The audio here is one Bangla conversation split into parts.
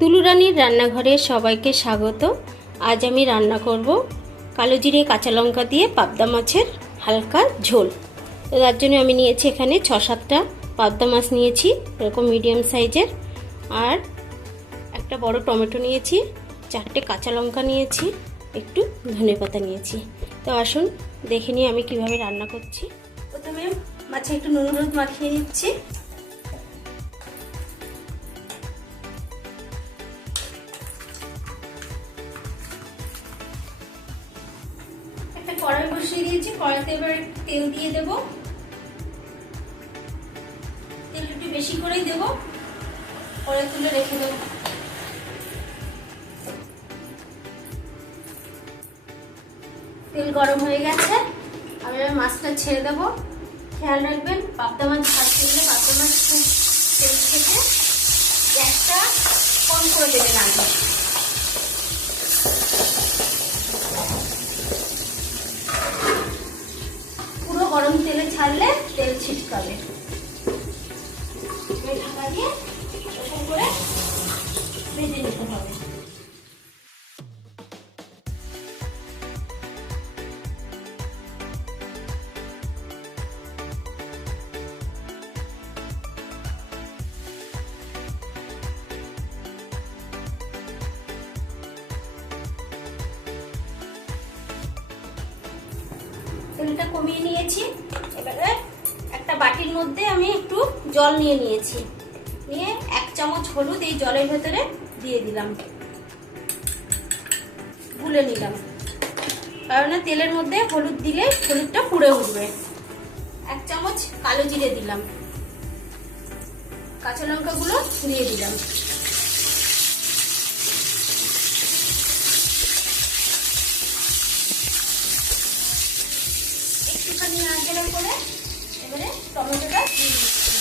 তুলুরানির রান্নাঘরে সবাইকে স্বাগত। আজ আমি রান্না করব কালো জিরে কাঁচা লঙ্কা দিয়ে পাবদা মাছের হালকা ঝোল। তো তার জন্য আমি নিয়েছি এখানে ছ সাতটা পাবদা মাছ নিয়েছি, এরকম মিডিয়াম সাইজের। আর একটা বড় টমেটো নিয়েছি, চারটে কাঁচা লঙ্কা নিয়েছি, একটু ধনে পাতা নিয়েছি। তো আসুন, দেখে নিয়ে আমি কীভাবে রান্না করছি। প্রথমে মাছে একটু নুন হলুদ মাখিয়ে নিচ্ছি। কড়াই বসিয়ে দিয়েছি, কড়াইতে এবার তেল দিয়ে দেব। তেল একটু বেশি করেই দেব, পরে তুলে রেখে দেব। তেল গরম হয়ে গেছে, আমি এবার মাছটা ছেড়ে দেবো। খেয়াল রাখবেন, পাবদা মাছ ভাজতে গেলে পাবদা মাছ খুব তেল থেকে গ্যাসটা কম করে দেবেন আগে পুরো গরম তেলে ছাড়লে তেল ছিটকাবে। ঢাকা দিয়ে করে ভেজে নিতে হবে। তেলটা কমিয়ে নিয়েছি। এবারে একটা বাটির মধ্যে আমি একটু জল নিয়ে নিয়েছি। নিয়ে এক চামচ হলুদ এই জলের ভেতরে দিয়ে দিলাম। গুলে নিলাম। কারণ তেলের মধ্যে হলুদ দিলে হলুদটা পুড়ে উঠবে। এক চামচ কালো জিরে দিলাম। কাঁচা লঙ্কাগুলো দিয়ে দিলাম। একটুখানি নাড়াচাড়া করে এবারে টমেটোটা দিয়ে দিচ্ছি।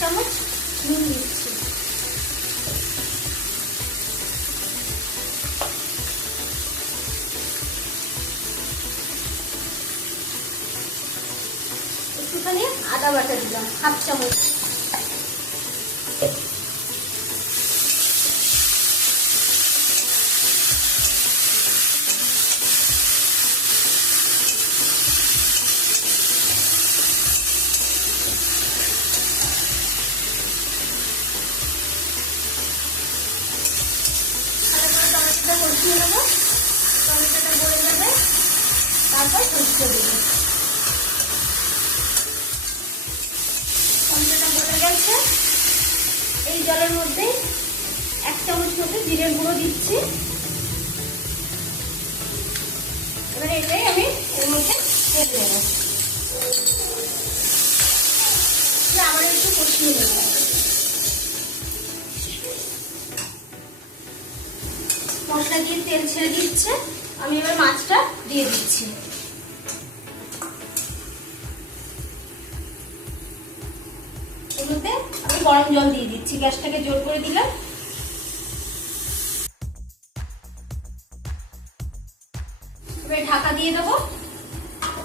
চামচ নুন দিচ্ছি একটুখানি আদা বাটা দিলাম হাফ চামচ। টমেটোটা কষিয়ে নেব। টমেটোটা গলে যাবে। তারপর সরষে দেবো। টমেটোটা গলে গেছে। এই জলের মধ্যে এক চামচ মতো জিরের গুঁড়ো দিচ্ছি। এবার এটাই আমি এর মধ্যে ঢেলে দেবো। আবার একটু কষিয়ে নেব। মশলা দিয়ে তেল ছেড়ে দিচ্ছে। আমি এবার মাছটা দিয়ে দিচ্ছি। আমি গরম জল দিয়ে দিচ্ছি। গ্যাসটাকে জোর করে দিলাম। ঢাকা দিয়ে দেবো।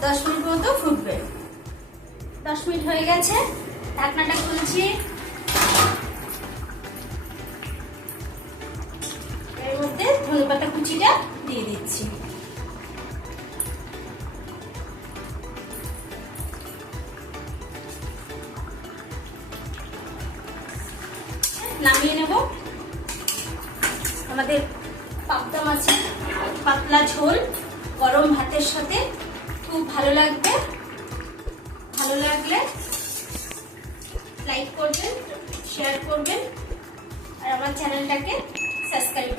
দশ মিনিট মতো ফুটবে। দশ মিনিট হয়ে গেছে। ঢাকনাটা খুলছি। পাতা কুচিটা দিয়ে দিচ্ছি। নামিয়ে নেব। আমাদের পাবদা মাছের পাতলা ঝোল গরম ভাতের সাথে খুব ভালো লাগবে। ভালো লাগলে লাইক করবেন শেয়ার করবেন, আর আমার চ্যানেলটাকে সাবস্ক্রাইব